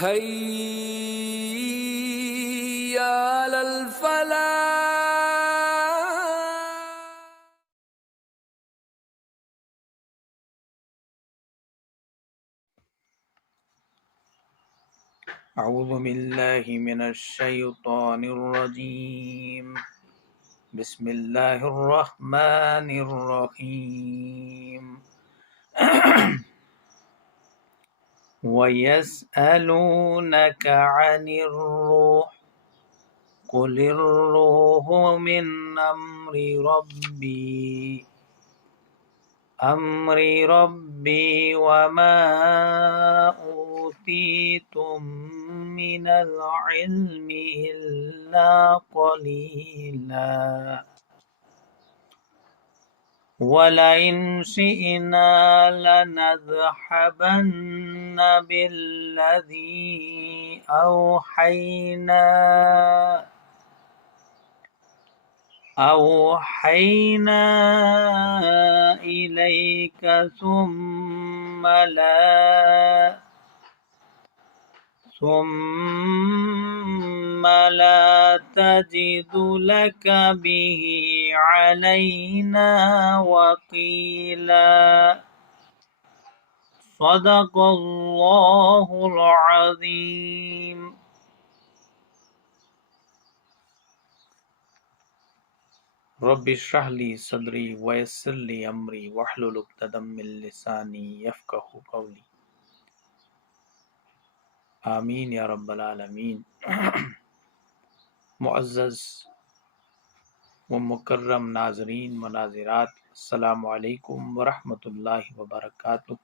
حي على الفلاح. اعوذ باللہ من الشیطان الرجیم بسم اللہ الرحمن الرحیم وَيَسْأَلُونَكَ عَنِ الرُّوحِ قُلِ الرُّوحُ مِنْ أَمْرِ رَبِّي وَمَا أُوتِيتُم مِّنَ الْعِلْمِ إِلَّا قَلِيلًا وَلَئِنْ شِئْنَا لَنَذْهَبَنَّ بِالَّذِي أَوْحَيْنَا إِلَيْكَ ثُمَّ لَا تَجِدُ لَكَ بِهِ عَلَيْنَا وَكِيلًا صدق اللہ العظیم۔ رب اشرح لی صدری ویسر لی امری واحلل عقدۃ من لسانی یفقہوا قولی، آمین یا رب العالمین۔ معزز و مکرم ناظرین و ناظرات، السلام علیکم ورحمۃ اللہ وبرکاتہ۔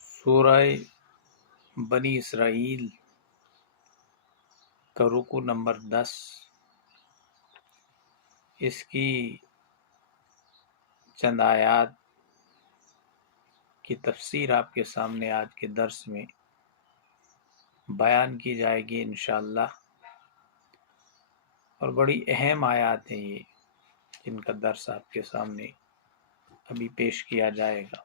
سورہ بنی اسرائیل کا رکوع نمبر 10، اس کی چند آیات کی تفسیر آپ کے سامنے آج کے درس میں بیان کی جائے گی انشاءاللہ، اور بڑی اہم آیات ہیں یہ جن کا درس آپ کے سامنے ابھی پیش کیا جائے گا۔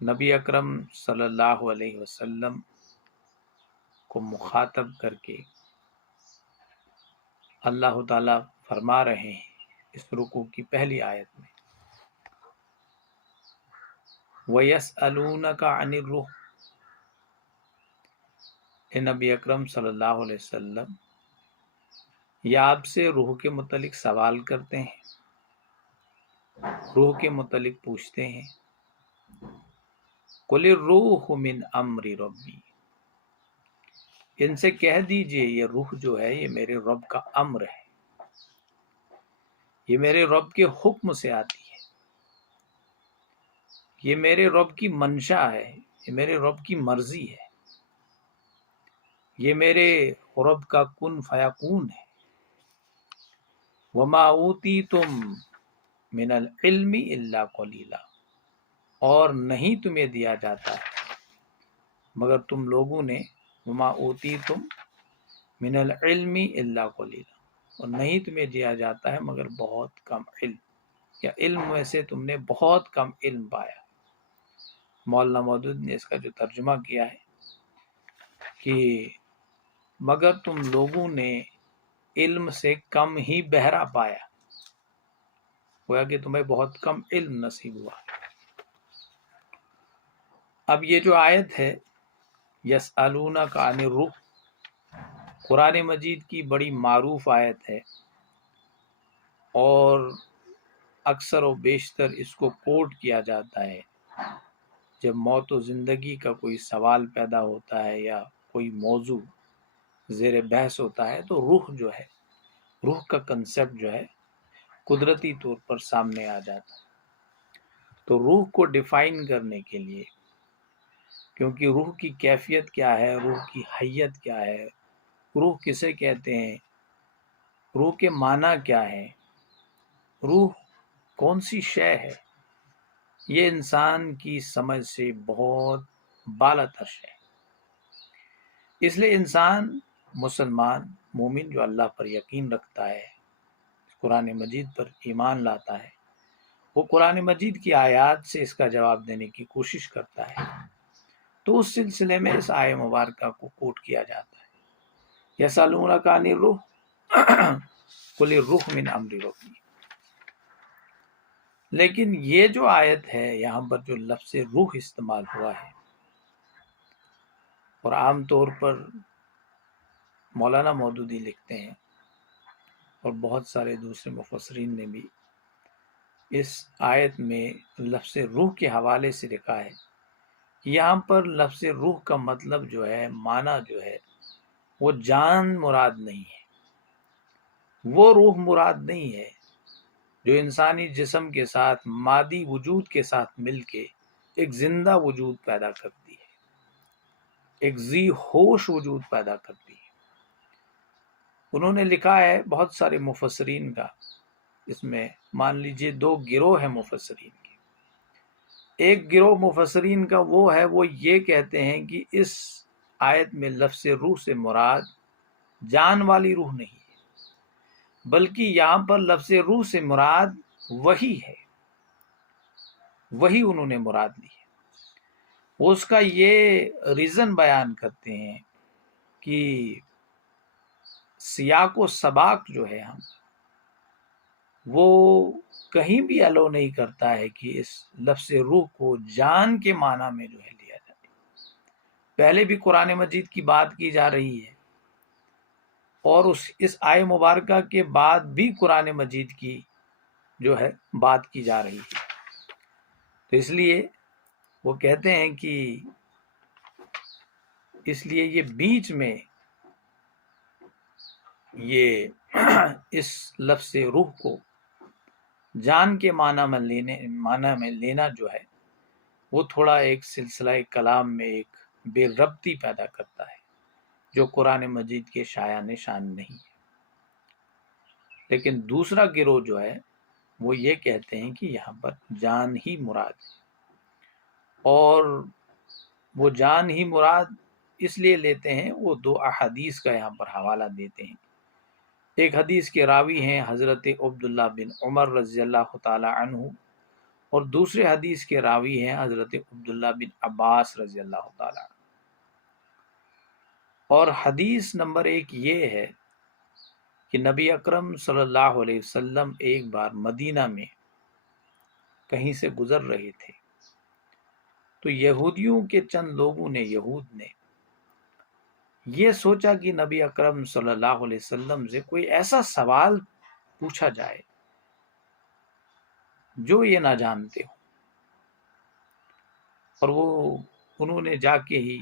نبی اکرم صلی اللہ علیہ وسلم کو مخاطب کر کے اللہ تعالیٰ فرما رہے ہیں اس رکوع کی پہلی آیت میں، وَيَسْأَلُونَكَ عَنِ الرُّوحِ، اے نبی اکرم صلی اللہ علیہ وسلم، یہ آپ سے روح کے متعلق سوال کرتے ہیں، روح کے متعلق پوچھتے ہیں۔ قُلِ الرُّوحُ مِنْ أَمْرِ رَبِّي، ان سے کہہ دیجئے یہ روح جو ہے یہ میرے رب کا امر ہے، یہ میرے رب کے حکم سے آتی ہے، یہ میرے رب کی منشا ہے، یہ میرے رب کی مرضی ہے، یہ میرے رب کا کن فیکون ہے۔ وَمَا أُوتِيتُم مِّنَ الْعِلْمِ إِلَّا قَلِيلًا، اور نہیں تمہیں دیا جاتا ہے مگر تم لوگوں نے، وَمَا أُوتِيتُم مِّنَ الْعِلْمِ إِلَّا قَلِيلًا، اور نہیں تمہیں دیا جاتا ہے مگر بہت کم علم، یا علم میں سے تم نے بہت کم علم پایا۔ مولانا مودود نے اس کا جو ترجمہ کیا ہے کہ مگر تم لوگوں نے علم سے کم ہی بہرا پایا، گویا کہ تمہیں بہت کم علم نصیب ہوا۔ اب یہ جو آیت ہے یسألونک عن الروح، قرآن مجید کی بڑی معروف آیت ہے، اور اکثر و بیشتر اس کو کوٹ کیا جاتا ہے جب موت و زندگی کا کوئی سوال پیدا ہوتا ہے یا کوئی موضوع زیر بحث ہوتا ہے، تو روح جو ہے، روح کا کنسیپٹ جو ہے قدرتی طور پر سامنے آ جاتا ہے۔ تو روح کو ڈیفائن کرنے کے لیے، کیونکہ روح کی کیفیت کیا ہے، روح کی حیت کیا ہے، روح کسے کہتے ہیں، روح کے معنی کیا ہے، روح کون سی شے ہے، یہ انسان کی سمجھ سے بہت بالا تر ہے۔ اس لیے انسان مسلمان مومن جو اللہ پر یقین رکھتا ہے، قرآن مجید پر ایمان لاتا ہے، وہ قرآن مجید کی آیات سے اس کا جواب دینے کی کوشش کرتا ہے، تو اس سلسلے میں اس آیہ مبارکہ کو کوٹ کیا جاتا ہے، یسألونک عن الروح قل الروح من امر ربی۔ لیکن یہ جو آیت ہے یہاں پر جو لفظ روح استعمال ہوا ہے، اور عام طور پر مولانا مودودی لکھتے ہیں اور بہت سارے دوسرے مفسرین نے بھی اس آیت میں لفظ روح کے حوالے سے لکھا ہے کہ یہاں پر لفظ روح کا مطلب جو ہے، معنی جو ہے، وہ جان مراد نہیں ہے، وہ روح مراد نہیں ہے جو انسانی جسم کے ساتھ، مادی وجود کے ساتھ مل کے ایک زندہ وجود پیدا کرتی ہے، ایک ذی ہوش وجود پیدا کرتی ہے۔ انہوں نے لکھا ہے بہت سارے مفسرین کا، اس میں مان لیجئے دو گروہ ہیں مفسرین کے۔ ایک گروہ مفسرین کا وہ ہے، وہ یہ کہتے ہیں کہ اس آیت میں لفظ روح سے مراد جان والی روح نہیں ہے، بلکہ یہاں پر لفظ روح سے مراد وحی ہے، وحی انہوں نے مراد لی ہے۔ وہ اس کا یہ ریزن بیان کرتے ہیں کہ سیاق و سباق جو ہے ہم وہ کہیں بھی الو نہیں کرتا ہے کہ اس لفظ روح کو جان کے معنی میں جو ہے لیا جائے۔ پہلے بھی قرآن مجید کی بات کی جا رہی ہے، اور اس آیہ مبارکہ کے بعد بھی قرآن مجید کی جو ہے بات کی جا رہی ہے۔ تو اس لیے وہ کہتے ہیں کہ اس لیے یہ بیچ میں یہ اس لفظ روح کو جان کے معنی میں لینا جو ہے وہ تھوڑا ایک سلسلہ کلام میں ایک بے ربطی پیدا کرتا ہے جو قرآن مجید کے شایان نشان نہیں ہے۔ لیکن دوسرا گروہ جو ہے وہ یہ کہتے ہیں کہ یہاں پر جان ہی مراد ہے، اور وہ جان ہی مراد اس لیے لیتے ہیں، وہ دو احادیث کا یہاں پر حوالہ دیتے ہیں۔ ایک حدیث کے راوی ہیں حضرت عبداللہ بن عمر رضی اللہ تعالی عنہ، اور دوسرے حدیث کے راوی ہیں حضرت عبداللہ بن عباس رضی اللہ تعالی عنہ۔ اور حدیث نمبر 1 یہ ہے کہ نبی اکرم صلی اللہ علیہ وسلم ایک بار مدینہ میں کہیں سے گزر رہے تھے، تو یہودیوں کے چند لوگوں نے، یہود نے یہ سوچا کہ نبی اکرم صلی اللہ علیہ وسلم سے کوئی ایسا سوال پوچھا جائے جو یہ نہ جانتے ہو، اور انہوں نے جا کے ہی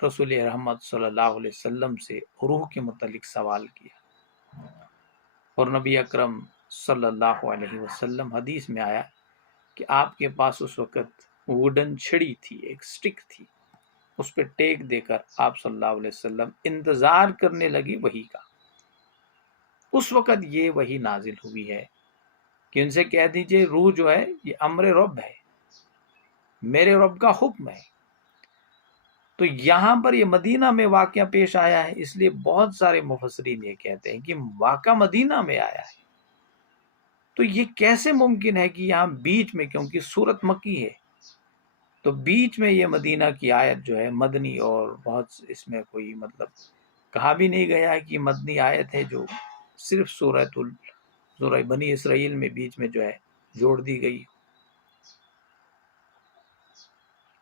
رسول رحمت صلی اللہ علیہ وسلم سے روح کے متعلق سوال کیا، اور نبی اکرم صلی اللہ علیہ وسلم، حدیث میں آیا کہ آپ کے پاس اس وقت ووڈن چھڑی تھی، ایک سٹک تھی، اس پہ ٹیک دے کر آپ صلی اللہ علیہ وسلم انتظار کرنے لگی وحی کا۔ اس وقت یہ وحی نازل ہوئی ہے کہ ان سے کہہ دیجئے روح جو ہے یہ امر رب ہے، میرے رب کا حکم ہے۔ تو یہاں پر یہ مدینہ میں واقعہ پیش آیا ہے، اس لیے بہت سارے مفسرین یہ کہتے ہیں کہ واقعہ مدینہ میں آیا ہے۔ تو یہ کیسے ممکن ہے کہ یہاں بیچ میں، کیونکہ سورت مکی ہے تو بیچ میں یہ مدینہ کی آیت جو ہے مدنی، اور بہت اس میں کوئی مطلب کہا بھی نہیں گیا ہے کہ مدنی آیت ہے جو صرف سورہ بنی اسرائیل میں بیچ میں جو ہے جوڑ دی گئی۔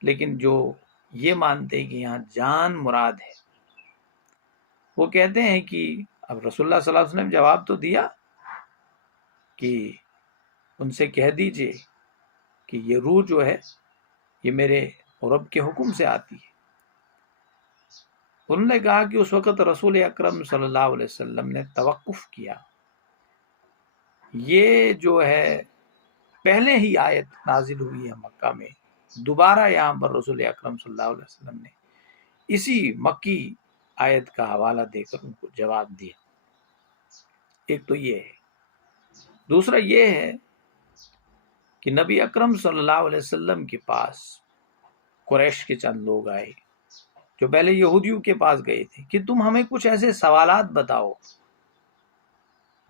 لیکن جو یہ مانتے ہیں کہ یہاں جان مراد ہے، وہ کہتے ہیں کہ اب رسول اللہ صلی اللہ علیہ وسلم نے جواب تو دیا کہ ان سے کہہ دیجئے کہ یہ روح جو ہے یہ میرے رب کے حکم سے آتی ہے۔ انہوں نے کہا کہ اس وقت رسول اکرم صلی اللہ علیہ وسلم نے توقف کیا، یہ جو ہے پہلے ہی آیت نازل ہوئی ہے مکہ میں، دوبارہ یہاں پر رسول اکرم صلی اللہ علیہ وسلم نے اسی مکی آیت کا حوالہ دے کر ان کو جواب دیا۔ ایک تو یہ ہے، دوسرا یہ ہے کہ نبی اکرم صلی اللہ علیہ وسلم کے پاس قریش کے چند لوگ آئے جو پہلے یہودیوں کے پاس گئے تھے کہ تم ہمیں کچھ ایسے سوالات بتاؤ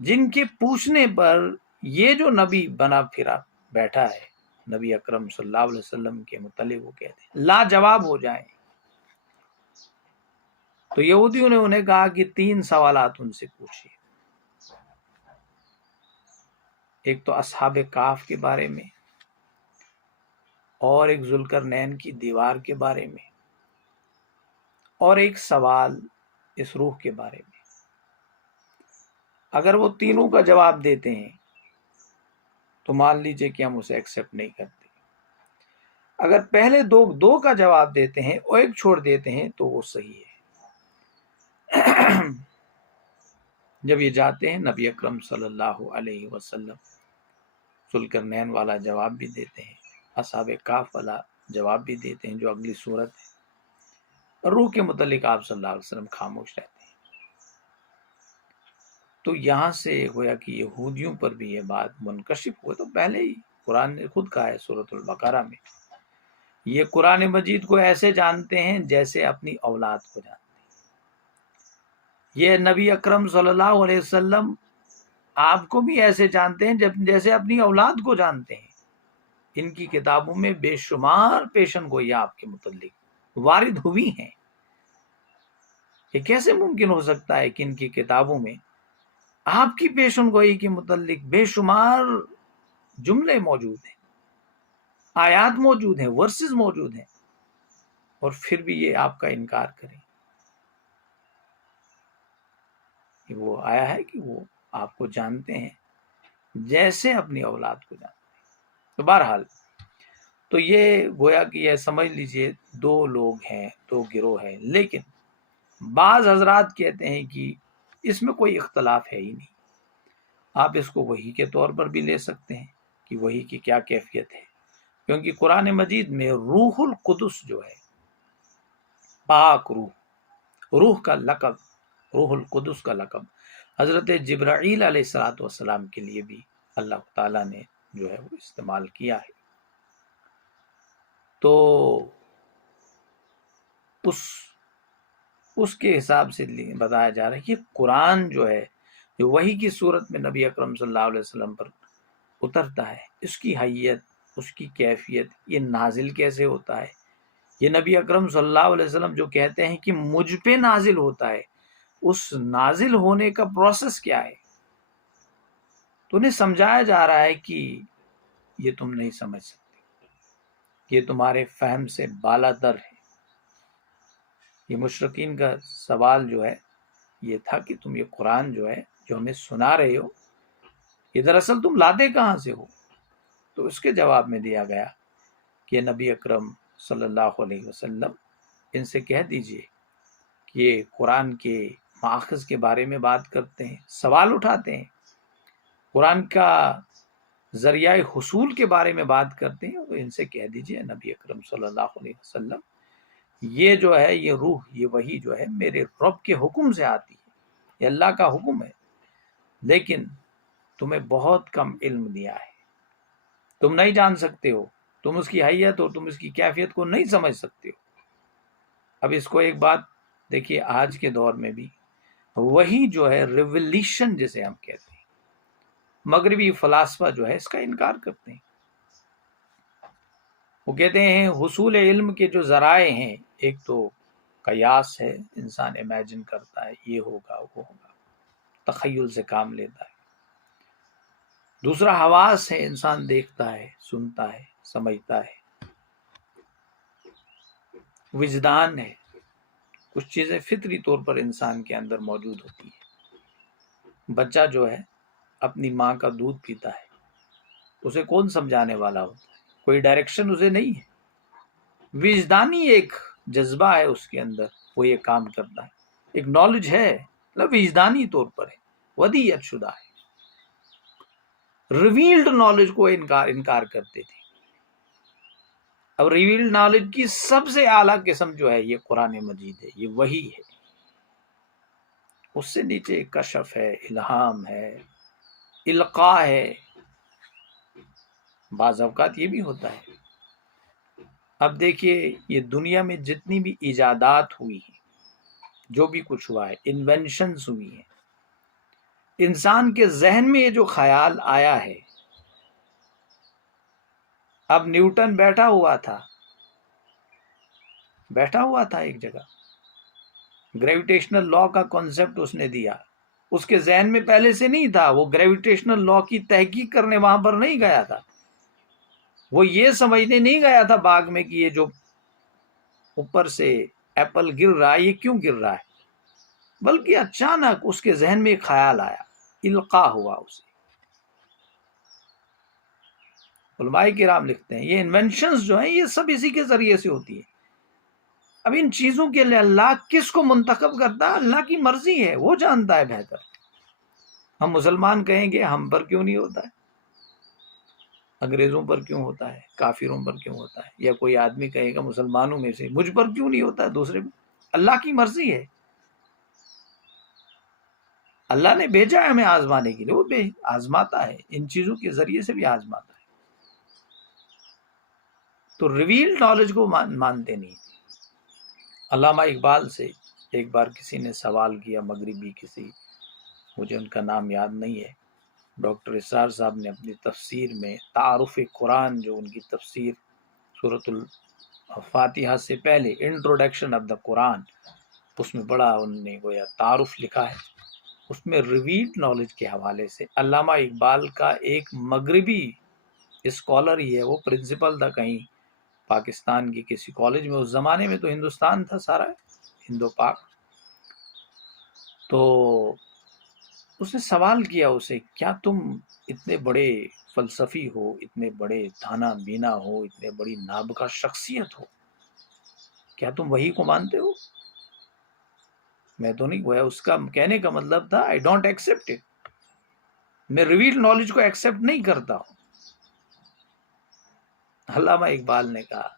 جن کے پوچھنے پر یہ جو نبی بنا پھرا بیٹھا ہے نبی اکرم صلی اللہ علیہ وسلم کے متعلق وہ کہتے ہیں لاجواب ہو جائیں. تو یہودیوں نے انہیں کہا کہ 3 سوالات ان سے پوچھیے. ایک تو اصحاب کہف کے بارے میں، اور ایک ذوالقرنین کی دیوار کے بارے میں، اور ایک سوال اس روح کے بارے میں. اگر وہ تینوں کا جواب دیتے ہیں تو مان لیجئے کہ ہم اسے ایکسپٹ نہیں کرتے. اگر پہلے دو کا جواب دیتے ہیں اور ایک چھوڑ دیتے ہیں تو وہ صحیح ہے. جب یہ جاتے ہیں نبی اکرم صلی اللہ علیہ وسلم ذوالقرنین والا جواب بھی دیتے ہیں، اصحاب کہف والا جواب بھی دیتے ہیں جو اگلی صورت ہے، اور روح کے متعلق آپ صلی اللہ علیہ وسلم خاموش رہتے ہیں. تو یہاں سے گویا کہ یہودیوں پر بھی یہ بات منکشف ہوئی. تو پہلے ہی قرآن نے خود کہا ہے سورۃ البقرہ میں، یہ قرآن مجید کو ایسے جانتے ہیں جیسے اپنی اولاد کو جانتے ہیں. یہ نبی اکرم صلی اللہ علیہ وسلم آپ کو بھی ایسے جانتے ہیں جیسے اپنی اولاد کو جانتے ہیں. ان کی کتابوں میں بے شمار پیشن گوئیاں آپ کے متعلق وارد ہوئی ہیں. یہ کیسے ممکن ہو سکتا ہے کہ ان کی کتابوں میں آپ کی پیشن گوئی کے متعلق بے شمار جملے موجود ہیں، آیات موجود ہیں، ورسز موجود ہیں، اور پھر بھی یہ آپ کا انکار کریں. وہ آیا ہے کہ وہ آپ کو جانتے ہیں جیسے اپنی اولاد کو جانتے ہیں. تو بہرحال تو یہ گویا کہ یہ سمجھ لیجئے 2 لوگ ہیں، 2 گروہ ہیں. لیکن بعض حضرات کہتے ہیں کہ اس میں کوئی اختلاف ہے ہی نہیں. آپ اس کو وحی کے طور پر بھی لے سکتے ہیں کہ وحی کی کیا کیفیت ہے، کیونکہ قرآن مجید میں روح القدس جو ہے، پاک روح کا لقب، روح القدس کا لقب حضرت جبرائیل علیہ الصلوۃ والسلام کے لیے بھی اللہ تعالیٰ نے جو ہے وہ استعمال کیا ہے. تو اس کے حساب سے بتایا جا رہا ہے کہ قرآن جو ہے جو وحی کی صورت میں نبی اکرم صلی اللہ علیہ وسلم پر اترتا ہے، اس کی حیت، اس کی کیفیت، یہ نازل کیسے ہوتا ہے. یہ نبی اکرم صلی اللہ علیہ وسلم جو کہتے ہیں کہ مجھ پہ نازل ہوتا ہے، اس نازل ہونے کا پروسیس کیا ہے. تو انہیں سمجھایا جا رہا ہے کہ یہ تم نہیں سمجھ سکتے، یہ تمہارے فہم سے بالاتر ہے. یہ مشرکین کا سوال جو ہے یہ تھا کہ تم یہ قرآن جو ہے جو ہمیں سنا رہے ہو، یہ دراصل تم لاتے کہاں سے ہو. تو اس کے جواب میں دیا گیا کہ نبی اکرم صلی اللہ علیہ وسلم ان سے کہہ دیجئے کہ یہ قرآن کے ماخذ کے بارے میں بات کرتے ہیں، سوال اٹھاتے ہیں، قرآن کا ذریعہ حصول کے بارے میں بات کرتے ہیں. تو ان سے کہہ دیجئے نبی اکرم صلی اللہ علیہ وسلم یہ جو ہے یہ روح، یہ وحی جو ہے میرے رب کے حکم سے آتی ہے، یہ اللہ کا حکم ہے، لیکن تمہیں بہت کم علم دیا ہے، تم نہیں جان سکتے ہو، تم اس کی حیت اور تم اس کی کیفیت کو نہیں سمجھ سکتے ہو. اب اس کو ایک بات دیکھیے، آج کے دور میں بھی وہی جو ہے ریولیوشن جسے ہم کہتے ہیں، مغربی فلاسفہ جو ہے اس کا انکار کرتے ہیں. وہ کہتے ہیں حصول علم کے جو ذرائع ہیں، ایک تو قیاس ہے، انسان امیجن کرتا ہے یہ ہوگا وہ ہوگا، تخیل سے کام لیتا ہے. دوسرا حواس ہے، انسان دیکھتا ہے، سنتا ہے، سمجھتا ہے. وجدان ہے، کچھ چیزیں فطری طور پر انسان کے اندر موجود ہوتی ہیں. بچہ جو ہے اپنی ماں کا دودھ پیتا ہے، اسے کون سمجھانے والا ہوتا ہے؟ کوئی ڈائریکشن اسے نہیں ہے. وجدانی ایک جذبہ ہے اس کے اندر، وہ یہ کام کرتا ہے. ایک نالج ہے، مطلب وجدانی طور پر ہے، ودیعت شدہ ہے. ریویلڈ نالج کو انکار کرتے تھے. اب ریویلڈ نالج کی سب سے اعلیٰ قسم جو ہے یہ قرآن مجید ہے، یہ وحی ہے. اس سے نیچے کشف ہے، الہام ہے، القاء ہے. بعض اوقات یہ بھی ہوتا ہے. اب دیکھیے یہ دنیا میں جتنی بھی ایجادات ہوئی ہیں، جو بھی کچھ ہوا ہے، انوینشنز ہوئی ہیں، انسان کے ذہن میں یہ جو خیال آیا ہے اب نیوٹن بیٹھا ہوا تھا ایک جگہ، گریویٹیشنل لا کا کانسیپٹ اس نے دیا، اس کے ذہن میں پہلے سے نہیں تھا، وہ گریویٹیشنل لا کی تحقیق کرنے وہاں پر نہیں گیا تھا، وہ یہ سمجھنے نہیں گیا تھا باغ میں کہ یہ جو اوپر سے ایپل گر رہا ہے یہ کیوں گر رہا ہے، بلکہ اچانک اس کے ذہن میں ایک خیال آیا، القاء ہوا اسے۔ علماء کرام لکھتے ہیں یہ انوینشنز جو ہیں یہ سب اسی کے ذریعے سے ہوتی ہیں۔ اب ان چیزوں کے لیے اللہ کس کو منتخب کرتا ہے؟ اللہ کی مرضی ہے، وہ جانتا ہے بہتر۔ ہم مسلمان کہیں گے ہم پر کیوں نہیں ہوتا ہے، انگریزوں پر کیوں ہوتا ہے، کافروں پر کیوں ہوتا ہے، یا کوئی آدمی کہے گا مسلمانوں میں سے مجھ پر کیوں نہیں ہوتا ہے، دوسرے پر۔ اللہ کی مرضی ہے، اللہ نے بھیجا ہے ہمیں آزمانے کے لیے، وہ آزماتا ہے، ان چیزوں کے ذریعے سے بھی آزماتا ہے۔ تو ریویل نالج کو مانتے نہیں۔ علامہ اقبال سے ایک بار کسی نے سوال کیا، مغربی کسی، مجھے ان کا نام یاد نہیں ہے، ڈاکٹر اسرار صاحب نے اپنی تفسیر میں تعارف قرآن، جو ان کی تفسیر سورۃ الفاتحہ سے پہلے انٹروڈکشن آف دا قرآن، اس میں بڑا انہوں نے گویا تعارف لکھا ہے، اس میں ریویلڈ نالج کے حوالے سے علامہ اقبال کا ایک مغربی اسکالر ہی ہے، وہ پرنسپل تھا کہیں پاکستان کی کسی کالج میں، اس زمانے میں تو ہندوستان تھا سارا، ہندو پاک، تو اس نے سوال کیا اسے، کیا تم اتنے بڑے فلسفی ہو، اتنے بڑے دانا بینا ہو، اتنے بڑی نابغہ شخصیت ہو، کیا تم وحی کو مانتے ہو؟ میں تو نہیں گویا، اس کا کہنے کا مطلب تھا آئی ڈونٹ ایکسپٹ اٹ، میں ریویل نالج کو ایکسپٹ نہیں کرتا ہوں۔ علامہ اقبال نے کہا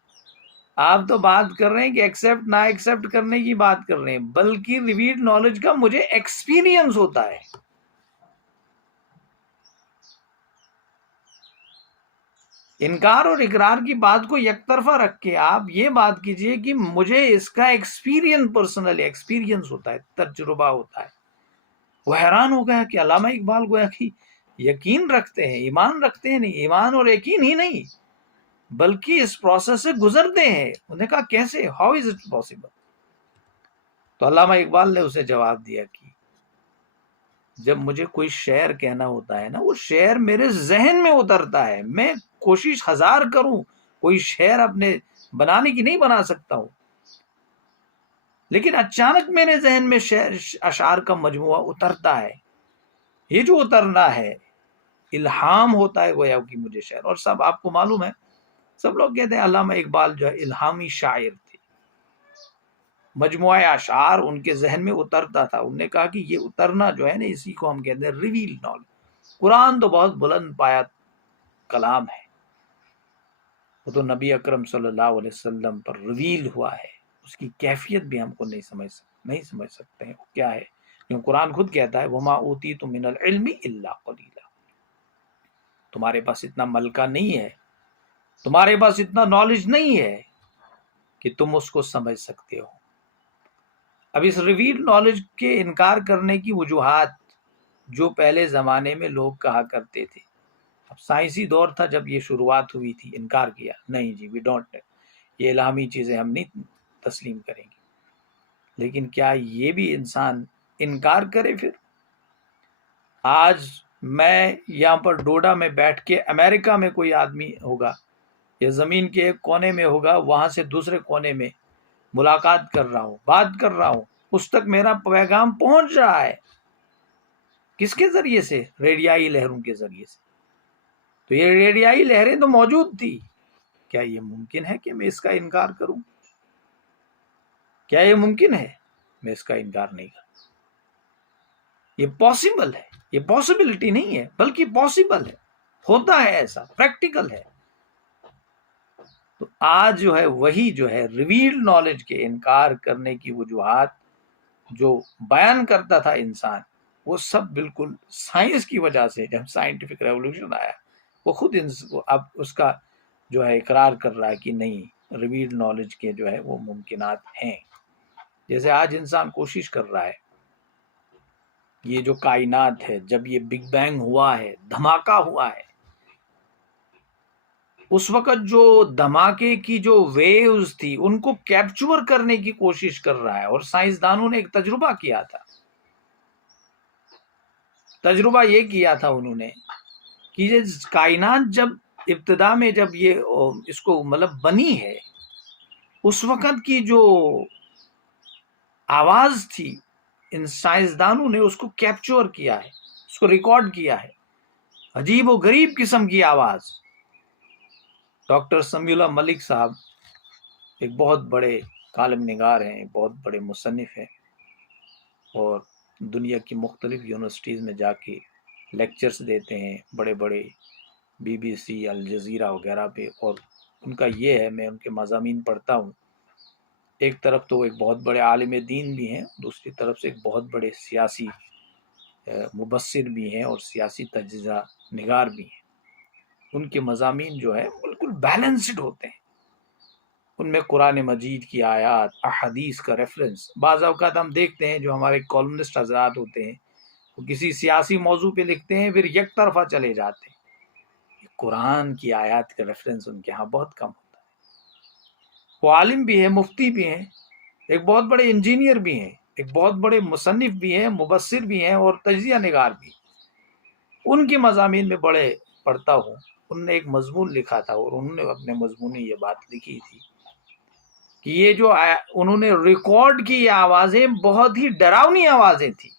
آپ تو بات کر رہے ہیں کہ ایکسپٹ نہ ایکسپٹ کرنے کی بات کر رہے ہیں، بلکہ ریویل نالج کا مجھے ایکسپیرینس ہوتا ہے۔ انکار اور اقرار کی بات کو یک طرفہ رکھ کے آپ یہ بات کیجئے کہ مجھے اس کا ایکسپیرینس، پرسنل ایکسپیرینس ہوتا ہے، تجربہ ہوتا ہے۔ وہ حیران ہو گیا کہ علامہ اقبال گویا کہ یقین رکھتے ہیں، ایمان رکھتے ہیں، نہیں ایمان اور یقین ہی نہیں بلکہ اس پروسیس سے گزرتے ہیں۔ انہوں نے کہا کیسے، ہاؤ از اٹ پاسبل؟ تو علامہ اقبال نے اسے جواب دیا کہ جب مجھے کوئی شعر کہنا ہوتا ہے نا، وہ شعر میرے ذہن میں اترتا ہے، میں کوشش ہزار کروں کوئی شعر اپنے بنانے کی نہیں بنا سکتا ہوں، لیکن اچانک میرے ذہن میں شعر اشعار کا مجموعہ اترتا ہے، یہ جو اترنا ہے الہام ہوتا ہے گویا کہ مجھے شعر۔ اور سب آپ کو معلوم ہے، سب لوگ کہتے ہیں علامہ اقبال جو ہے الہامی شاعر تھے، مجموعہ اشعار ان کے ذہن میں اترتا تھا، انہوں نے کہا کہ یہ اترنا جو ہے نا، اسی کو ہم کہتے ہیں ریویل نالج۔ قرآن تو بہت بلند پایا کلام ہے، وہ تو نبی اکرم صلی اللہ علیہ وسلم پر ریویل ہوا ہے، اس کی کیفیت بھی ہم کو نہیں سمجھ سکتے ہیں وہ کیا ہے، کیونکہ قرآن خود کہتا ہے وما اوتیتم من العلم الا قلیلا، تمہارے پاس اتنا ملکہ نہیں ہے، تمہارے پاس اتنا نالج نہیں ہے کہ تم اس کو سمجھ سکتے ہو۔ اب اس ریویل نالج کے انکار کرنے کی وجوہات جو پہلے زمانے میں لوگ کہا کرتے تھے، اب سائنسی دور تھا جب یہ شروعات ہوئی تھی، انکار کیا، نہیں جی وی ڈونٹ، یہ الہامی چیزیں ہم نہیں تسلیم کریں گے۔ لیکن کیا یہ بھی انسان انکار کرے؟ پھر آج میں یہاں پر ڈوڈا میں بیٹھ کے، امریکہ میں کوئی آدمی ہوگا یا زمین کے ایک کونے میں ہوگا، وہاں سے دوسرے کونے میں ملاقات کر رہا ہوں، بات کر رہا ہوں، اس تک میرا پیغام پہنچ رہا ہے، کس کے ذریعے سے؟ ریڈیائی لہروں کے ذریعے سے۔ تو یہ ریڈیائی لہریں تو موجود تھی، کیا یہ ممکن ہے کہ میں اس کا انکار کروں؟ کیا یہ ممکن ہے؟ میں اس کا انکار نہیں کروں، یہ پاسبل ہے، یہ پاسبلٹی نہیں ہے بلکہ پاسبل ہے، ہوتا ہے، ایسا پریکٹیکل ہے۔ تو آج جو ہے وہی جو ہے ریویل نالج کے انکار کرنے کی وجوہات جو بیان کرتا تھا انسان، وہ سب بالکل سائنس کی وجہ سے، جب سائنٹیفک ریولوشن آیا، وہ خود اب اس کا جو ہے اقرار کر رہا ہے کہ نہیں، ریویل نالج کے جو ہے وہ ممکنات ہیں۔ جیسے آج انسان کوشش کر رہا ہے، یہ جو کائنات ہے، جب یہ بگ بینگ ہوا ہے، دھماکہ ہوا ہے، اس وقت جو دھماکے کی جو ویوز تھی ان کو کیپچر کرنے کی کوشش کر رہا ہے. اور سائنسدانوں نے ایک تجربہ کیا تھا. تجربہ یہ کیا تھا انہوں نے کہ یہ کائنات جب ابتدا میں جب یہ اس کو مطلب بنی ہے، اس وقت کی جو آواز تھی ان سائنسدانوں نے اس کو کیپچر کیا ہے، اس کو ریکارڈ کیا ہے. عجیب و غریب قسم کی آواز. ڈاکٹر سمیع اللہ ملک صاحب ایک بہت بڑے کالم نگار ہیں، بہت بڑے مصنف ہیں، اور دنیا کی مختلف یونیورسٹیز میں جا کے لیکچرز دیتے ہیں، بڑے بڑے BBC، الجزیرہ وغیرہ پہ. اور ان کا یہ ہے، میں ان کے مضامین پڑھتا ہوں. ایک طرف تو ایک بہت بڑے عالم دین بھی ہیں، دوسری طرف سے ایک بہت بڑے سیاسی مبصر بھی ہیں اور سیاسی تجزیہ نگار بھی ہیں. ان کے مضامین جو ہے بالکل بیلنسڈ ہوتے ہیں. ان میں قرآن مجید کی آیات، احادیث کا ریفرنس. بعض اوقات ہم دیکھتے ہیں جو ہمارے کالمنسٹ حضرات ہوتے ہیں وہ کسی سیاسی موضوع پہ لکھتے ہیں، پھر یک طرفہ چلے جاتے ہیں. قرآن کی آیات کا ریفرنس ان کے ہاں بہت کم ہوتا ہے. وہ عالم بھی ہیں، مفتی بھی ہیں، ایک بہت بڑے انجینئر بھی ہیں، ایک بہت بڑے مصنف بھی ہیں، مبصر بھی ہیں اور تجزیہ نگار بھی. ان کے مضامین میں بڑے پڑھتا ہوں. انہوں نے ایک مضمون لکھا تھا اور انہوں نے اپنے مضمون میں یہ بات لکھی تھی کہ یہ جو انہوں نے ریکارڈ کی یہ آوازیں بہت ہی ڈراؤنی آوازیں تھیں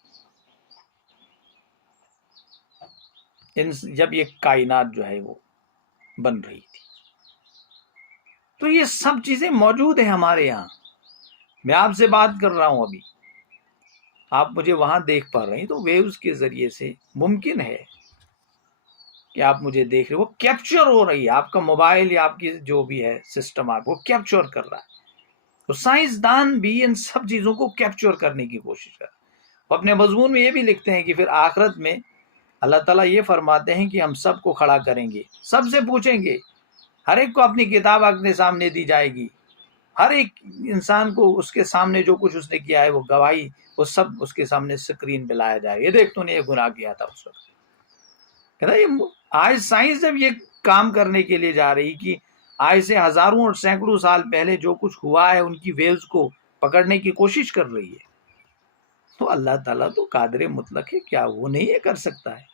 جب یہ کائنات جو ہے وہ بن رہی تھی. تو یہ سب چیزیں موجود ہیں ہمارے یہاں. میں آپ سے بات کر رہا ہوں، ابھی آپ مجھے وہاں دیکھ پا رہے ہیں، تو ویوز کے ذریعے سے ممکن ہے کہ آپ مجھے دیکھ رہے، وہ کیپچر ہو رہی ہے. آپ کا موبائل یا آپ کی جو بھی ہے سسٹم آپ وہ کیپچر کر رہا ہے. تو سائنسدان بھی ان سب چیزوں کو کیپچر کرنے کی کوشش کر رہے ہیں. وہ اپنے مضمون میں یہ بھی لکھتے ہیں کہ پھر آخرت میں اللہ تعالیٰ یہ فرماتے ہیں کہ ہم سب کو کھڑا کریں گے، سب سے پوچھیں گے، ہر ایک کو اپنی کتاب اپنے سامنے دی جائے گی. ہر ایک انسان کو اس کے سامنے جو کچھ اس نے کیا ہے وہ گواہی، وہ سب اس کے سامنے اسکرین پہ لایا جائے گا. یہ دیکھ تو نے یہ گناہ کیا تھا اس وقت. کہتا یہ آج سائنس جب یہ کام کرنے کے لیے جا رہی کہ آج سے ہزاروں اور سینکڑوں سال پہلے جو کچھ ہوا ہے ان کی ویوز کو پکڑنے کی کوشش کر رہی ہے، تو اللہ تعالیٰ تو قادر مطلق ہے، کیا وہ نہیں یہ کر سکتا ہے؟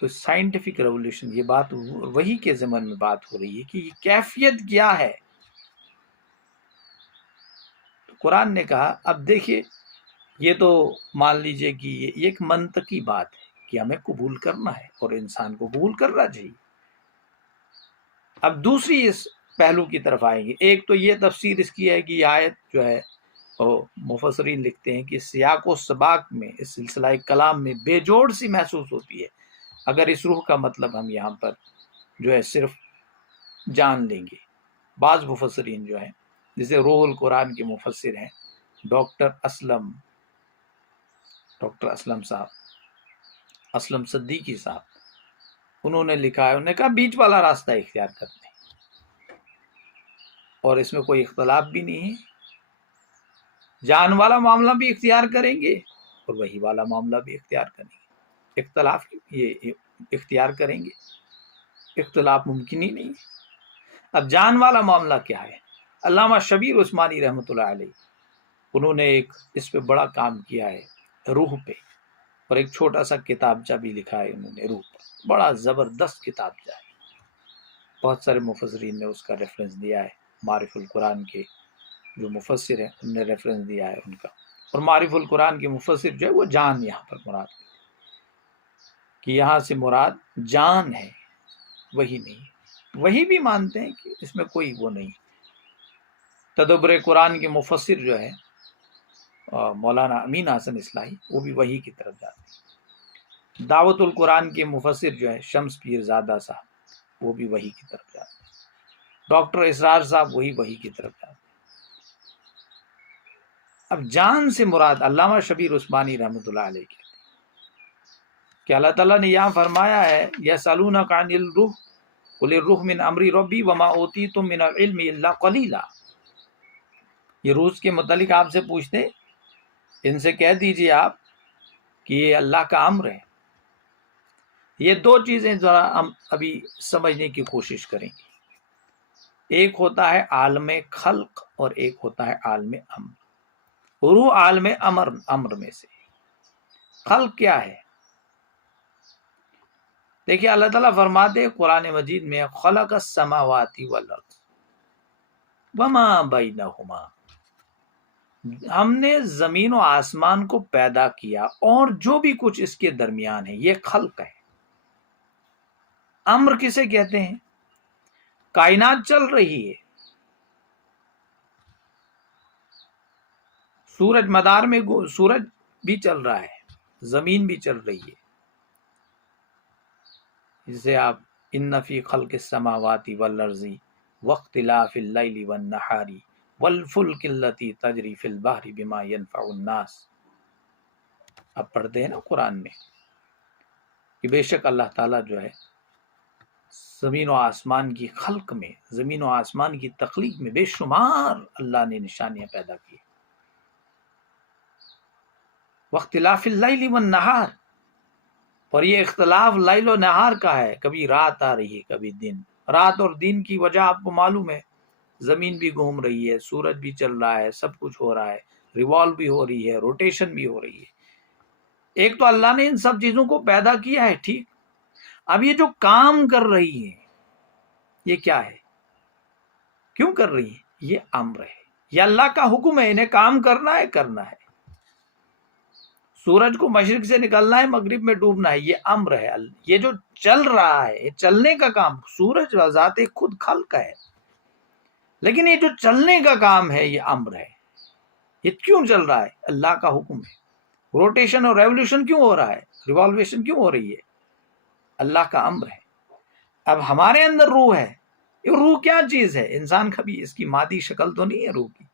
تو سائنٹیفک ریولیوشن، یہ بات وہی کے ضمن میں بات ہو رہی ہے کہ یہ کیفیت کیا ہے. تو قرآن نے کہا، اب دیکھیے یہ تو مان لیجئے کہ یہ ایک منطقی بات ہے کہ ہمیں قبول کرنا ہے اور انسان کو قبول کرنا چاہیے. اب دوسری اس پہلو کی طرف آئیں گے. ایک تو یہ تفسیر اس کی ہے کہ یہ آیت جو ہے مفسرین لکھتے ہیں کہ سیاق و سباق میں، اس سلسلہ کلام میں بے جوڑ سی محسوس ہوتی ہے اگر اس روح کا مطلب ہم یہاں پر جو ہے صرف جان لیں گے. بعض مفسرین جو ہیں، جسے روح القرآن کے مفسر ہیں ڈاکٹر اسلم صاحب، اسلم صدیقی صاحب، انہوں نے لکھا ہے، انہوں نے کہا بیچ والا راستہ اختیار کرتے ہیں اور اس میں کوئی اختلاف بھی نہیں ہے. جان والا معاملہ بھی اختیار کریں گے اور وہی والا معاملہ بھی اختیار کریں گے. اختلاف یہ اختیار کریں گے، اختلاف ممکن ہی نہیں. اب جان والا معاملہ کیا ہے؟ علامہ شبیر عثمانی رحمۃ اللہ علیہ، انہوں نے ایک اس پہ بڑا کام کیا ہے روح پہ، اور ایک چھوٹا سا کتابچہ بھی لکھا ہے انہوں نے روح پر. بڑا زبردست کتابچہ ہے. بہت سارے مفسرین نے اس کا ریفرنس دیا ہے. معرف القرآن کے جو مفسر ہیں انہوں نے ریفرنس دیا ہے ان کا. اور معرف القرآن کے مفسر جو ہے وہ جان یہاں پر مراد کہ یہاں سے مراد جان ہے، وہی نہیں. وہی بھی مانتے ہیں کہ اس میں کوئی وہ نہیں. تدبر قرآن کے مفسر جو ہے مولانا امین حسن اصلاحی، وہ بھی وہی کی طرف جاتے ہیں. دعوت القرآن کے مفسر جو ہے شمس پیر زادہ صاحب، وہ بھی وہی کی طرف جاتے ہیں. ڈاکٹر اسرار صاحب وہی کی طرف جاتے ہیں. اب جان سے مراد علامہ شبیر عثمانی رحمۃ اللہ علیہ کے کہ اللہ تعالیٰ نے یہاں فرمایا ہے یسألونک عن الروح قل الروح من امر ربی وما اوتیتم من العلم الا قلیلا. یہ روح کے متعلق آپ سے پوچھتے، ان سے کہہ دیجئے آپ کہ یہ اللہ کا امر ہے یہ دو چیزیں ذرا ہم ابھی سمجھنے کی کوشش کریں گے. ایک ہوتا ہے عالم خلق اور ایک ہوتا ہے عالم امر. روح عالم امر میں سے. خلق کیا ہے؟ دیکھیے اللہ تعالیٰ فرماتے ہیں قرآن مجید میں خلق السماوات والارض وما بینہما، ہم نے زمین و آسمان کو پیدا کیا اور جو بھی کچھ اس کے درمیان ہے، یہ خلق ہے. امر کسے کہتے ہیں؟ کائنات چل رہی ہے، سورج مدار میں سورج بھی چل رہا ہے، زمین بھی چل رہی ہے. جسے آپ ان فی خلق السماوات والارض واختلاف اللیل والنہار والفلک التی تجری فی البحر بما ینفع الناس، اب پڑھتے ہیں نا قرآن میں کہ بے شک اللہ تعالیٰ جو ہے زمین و آسمان کی خلق میں، زمین و آسمان کی تخلیق میں بے شمار اللہ نے نشانیاں پیدا کی. واختلاف اللیل والنہار، اور یہ اختلاف لیل و نہار کا ہے، کبھی رات آ رہی ہے کبھی دن. رات اور دن کی وجہ آپ کو معلوم ہے، زمین بھی گھوم رہی ہے، سورج بھی چل رہا ہے، سب کچھ ہو رہا ہے، ریوالو بھی ہو رہی ہے، روٹیشن بھی ہو رہی ہے. ایک تو اللہ نے ان سب چیزوں کو پیدا کیا ہے، ٹھیک. اب یہ جو کام کر رہی ہیں یہ کیا ہے؟ کیوں کر رہی ہیں؟ یہ امر ہے، یہ اللہ کا حکم ہے، انہیں کام کرنا ہے، کرنا ہے. سورج کو مشرق سے نکلنا ہے، مغرب میں ڈوبنا ہے، یہ امر ہے. یہ جو چل رہا ہے، یہ چلنے کا کام، سورج ذات خود خلق ہے، لیکن یہ جو چلنے کا کام ہے یہ امر ہے. یہ کیوں چل رہا ہے؟ اللہ کا حکم ہے. روٹیشن اور ریولیوشن کیوں ہو رہا ہے، ریوالویشن کیوں ہو رہی ہے؟ اللہ کا امر ہے. اب ہمارے اندر روح ہے، یہ روح کیا چیز ہے؟ انسان کا بھی اس کی مادی شکل تو نہیں ہے روح کی.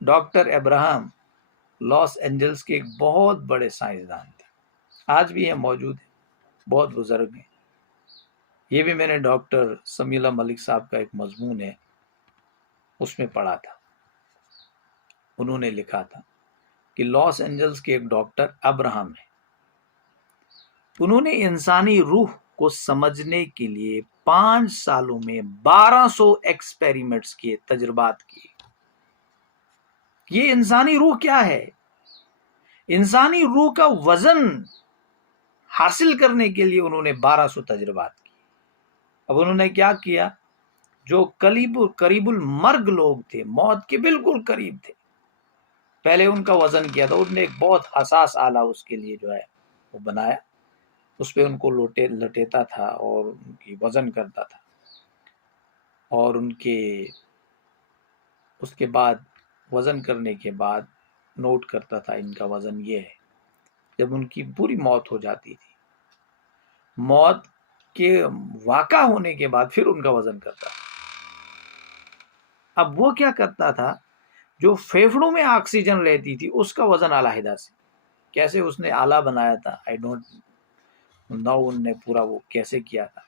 ڈاکٹر ابراہم لاس اینجلس کے ایک بہت بڑے سائنسدان تھے، آج بھی ہیں، موجود ہیں، بہت بزرگ ہیں. یہ بھی میں نے ڈاکٹر سمیع اللہ ملک صاحب کا ایک مضمون ہے اس میں پڑھا تھا. انہوں نے لکھا تھا کہ لاس اینجلس کے ایک ڈاکٹر ابراہم ہیں، انہوں نے انسانی روح کو سمجھنے کے لیے 5 سالوں میں 1200 ایکسپیریمنٹس کیے، تجربات کیے. یہ انسانی روح کیا ہے؟ انسانی روح کا وزن حاصل کرنے کے لیے انہوں نے 1200 تجربات کیے. اب انہوں نے کیا کیا؟ جو قریب المرگ لوگ تھے، موت کے بالکل قریب تھے، پہلے ان کا وزن کیا تھا. انہوں نے ایک بہت حساس آلہ اس کے لیے جو ہے وہ بنایا، اس پہ ان کو لٹیتا تھا اور ان کی وزن کرتا تھا، اور ان کے اس کے بعد وزن کرنے کے بعد نوٹ کرتا تھا ان کا وزن یہ ہے. جب ان کی پوری موت ہو جاتی تھی، موت کے واقع ہونے کے بعد پھر ان کا وزن کرتا تھا. اب وہ کیا کرتا تھا؟ جو پھیپھڑوں میں آکسیجن رہتی تھی اس کا وزن علیحدہ سے، کیسے اس نے آلہ بنایا تھا، آئی ڈونٹ نو ان نے پورا وہ کیسے کیا تھا.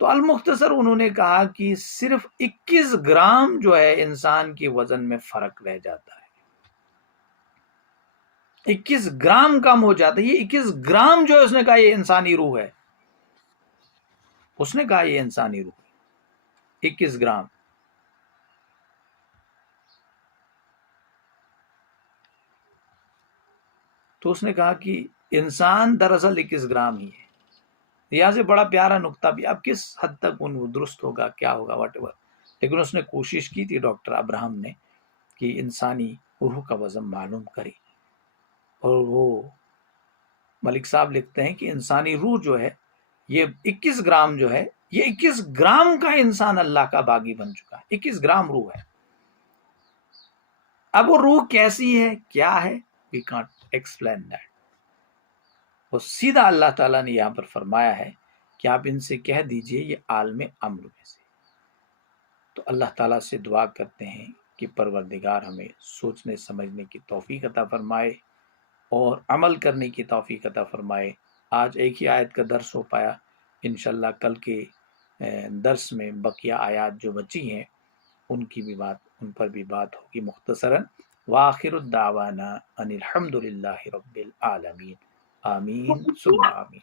تو المختصر انہوں نے کہا کہ صرف 21 گرام جو ہے انسان کے وزن میں فرق رہ جاتا ہے، 21 گرام کم ہو جاتا ہے. یہ 21 گرام جو ہے اس نے کہا یہ انسانی روح ہے، اس نے کہا یہ انسانی روح ہے، 21 گرام. تو اس نے کہا کہ انسان دراصل 21 گرام ہی ہے. یہاں سے بڑا پیارا نقطہ بھی، اب کس حد تک ان درست ہوگا، کیا ہوگا، واٹ ایور، لیکن اس نے کوشش کی تھی ڈاکٹر ابراہم نے کہ انسانی روح کا وزن معلوم کرے. اور وہ ملک صاحب لکھتے ہیں کہ انسانی روح جو ہے یہ 21 گرام جو ہے، یہ 21 گرام کا انسان اللہ کا باغی بن چکا ہے، 21 گرام روح ہے. اب وہ روح کیسی ہے، کیا ہے، وی کانٹ ایکسپلین دیٹ. وہ سیدھا اللہ تعالیٰ نے یہاں پر فرمایا ہے کہ آپ ان سے کہہ دیجئے یہ عالم امر میں سے. تو اللہ تعالیٰ سے دعا کرتے ہیں کہ پروردگار ہمیں سوچنے سمجھنے کی توفیق عطا فرمائے اور عمل کرنے کی توفیق عطا فرمائے. آج ایک ہی آیت کا درس ہو پایا، انشاءاللہ کل کے درس میں بقیہ آیات جو بچی ہیں ان پر بھی بات ہوگی مختصراً. وآخر الدعوانا ان الحمد للہ رب العالمین. آمین ثم آمین۔